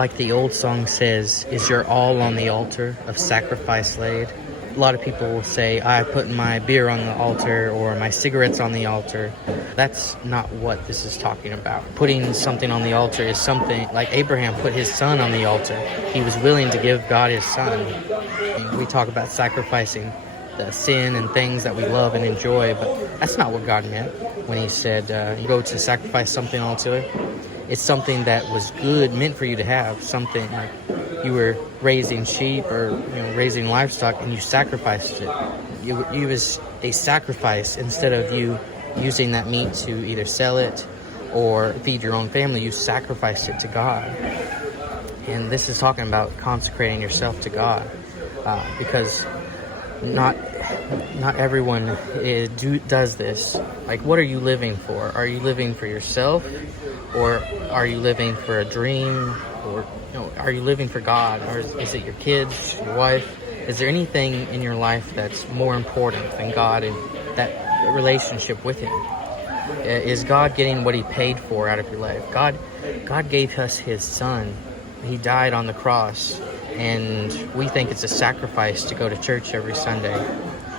like the old song says, is your all on the altar of sacrifice laid? A lot of people will say, I put my beer on the altar or my cigarettes on the altar. That's not what this is talking about. Putting something on the altar is something like Abraham put his son on the altar. He was willing to give God his son. And we talk about sacrificing the sin and things that we love and enjoy, but that's not what God meant when he said, you go to sacrifice something onto it. It's something that was good, meant for you to have, something like you were raising sheep or raising livestock and you sacrificed it. It was a sacrifice. Instead of you using that meat to either sell it or feed your own family, you sacrificed it to God. And this is talking about consecrating yourself to God, because not everyone does this. Like, what are you living for? Are you living for yourself, or are you living for a dream, or are you living for God, or is it your kids, your wife? Is there anything in your life that's more important than God and that relationship with Him? Is God getting what He paid for out of your life? God gave us His Son. He died on the cross, and we think it's a sacrifice to go to church every Sunday.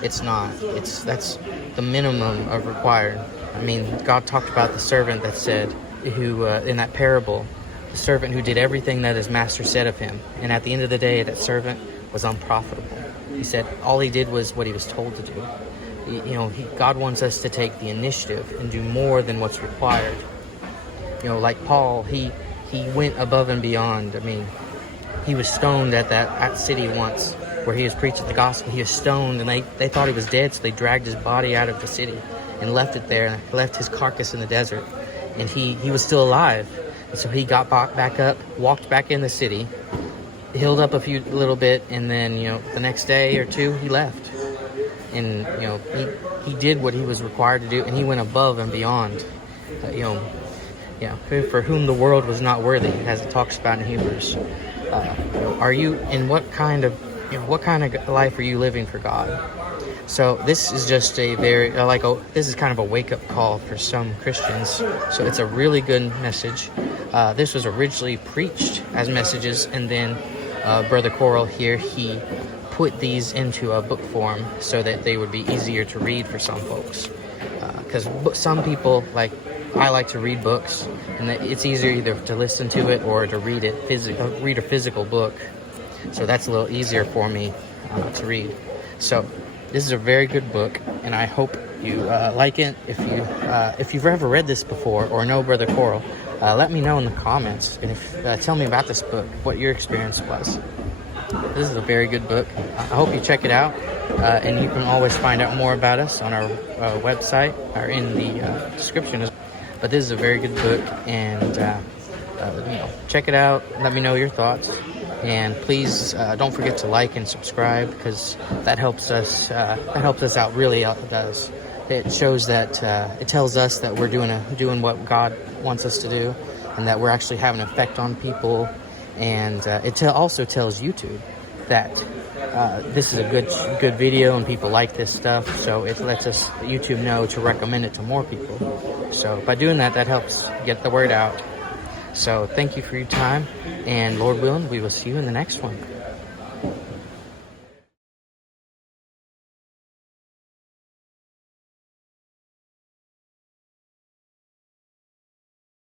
It's not. That's the minimum of required. I mean, God talked about the servant that said, who in that parable, the servant who did everything that his master said of him, and at the end of the day, that servant was unprofitable. He said all he did was what he was told to do. God wants us to take the initiative and do more than what's required. Like Paul, he went above and beyond. I mean, he was stoned at that city once where he was preaching the gospel. He was stoned, and they thought he was dead, so they dragged his body out of the city and left it there, and left his carcass in the desert. And he was still alive. And so he got back up, walked back in the city, healed up a little bit, and then, the next day or two, he left. And, he did what he was required to do, and he went above and beyond. For whom the world was not worthy, as it talks about in Hebrews. Are you in what kind of life are you living for God? So this is just a very this is kind of a wake-up call for some Christians. So it's a really good message. This was originally preached as messages, and then Brother Corle here, he put these into a book form so that they would be easier to read for some folks. Because some people, like I like to read books, and it's easier either to listen to it or to read it, read a physical book. So that's a little easier for me to read. So this is a very good book, and I hope you like it. If you've ever read this before or know Brother Corle, let me know in the comments, and tell me about this book, what your experience was. This is a very good book. I hope you check it out, and you can always find out more about us on our website or in the description. But this is a very good book, and check it out. Let me know your thoughts. And please don't forget to like and subscribe, because that helps us. That helps us out. Really, it does. It shows that it tells us that we're doing what God wants us to do, and that we're actually having an effect on people. And it also tells YouTube that this is a good video and people like this stuff. So it lets us YouTube know to recommend it to more people. So by doing that, that helps get the word out. So thank you for your time, and Lord willing, we will see you in the next one.